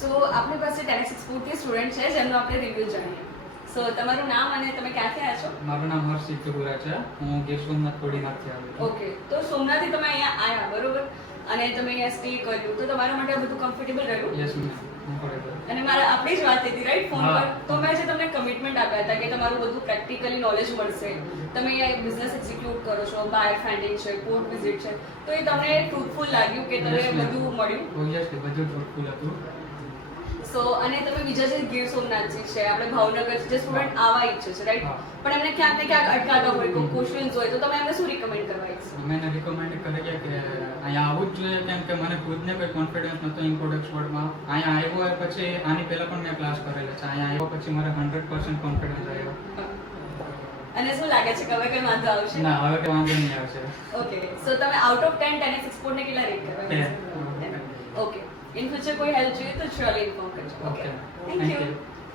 સો આપણી પાસે 10x એક્સપોર્ટથી student છે જેમનો આપણે રિવ્યુ જાણીએ. સો તમારું નામ અને તમે ક્યાંથી આવ્યા છો? મારું નામ હર્ષ ચિત્તુરા છે. હું ગીર સોમનાથ કોડીનાથથી આવ્યો છું. ઓકે, તો સોમનાથથી તમે અહીંયા આવ્યા બરોબર, અને તમે અહીંયા સ્ટે કર્યું, તો તમારા માટે આ બધું કમ્ફર્ટેબલ રહ્યું? Yes ma'am, comfortable. અને મારા આપણી જ વાત હતી રાઈટ ફોન હા. પર, તો મેં જે તમને કમિટમેન્ટ આપ્યા હતા કે તમારું બધું પ્રેક્ટિકલી નોલેજ મળશે, તમે અહીંયા બિઝનેસ એક્ઝિક્યુટ કરો છો, બાય ફાઇન્ડિંગ છે, પોર્ટ વિઝિટ છે, તો એ તમને ટ્રુથફુલ લાગ્યું કે તમને Yes, ma'am. બધું મળ્યું? ઓબ્વિયસલી બધું ટ્રુથફુલ હતું. સો અને તમે બીજા જે ગીર સોમનાથથી છે, આપણે ભાવનગર જે સ્ટુડન્ટ આવા ઈચ્છે છે રાઈટ, હા. પણ એમને ક્યાંક ને ક્યાંક અટકાતા હોય, કોઈ ક્વેશ્ચન્સ હોય, તો તમે એમને શું રિકમેન્ડ કરવા ઈચ્છો? મેં એને રિકમેન્ડ કરી કે અહીંયા આવવું જ જોઈએ, કેમ કે મને ખુદને કોઈ કોન્ફિડન્સ નહોતો ઇમ્પોર્ટ એક્સપોર્ટમાં. અહીંયા આવ્યો પછી આની પહેલાં પણ મેં ક્લાસ કરેલો છે. અહીંયા આવ્યો પછી મારે 100% કોન્ફિડન્સ આવ્યો. અને શું લાગે છે કે હવે કઈ વાંધો આવશે? ના, હવે કંઈ વાંધો નહીં આવશે. ઓકે, સો તમે આઉટ ઓફ 10 10x એક્સપોર્ટને કેટલા રેટ કરવા? 10. ઓકે, ઇન ફ્યુચર કોઈ હેલ્પ જોઈએ તો શ્યોરલી ઇન્ફોર્મ કરજો. Okay, thank thank you. You.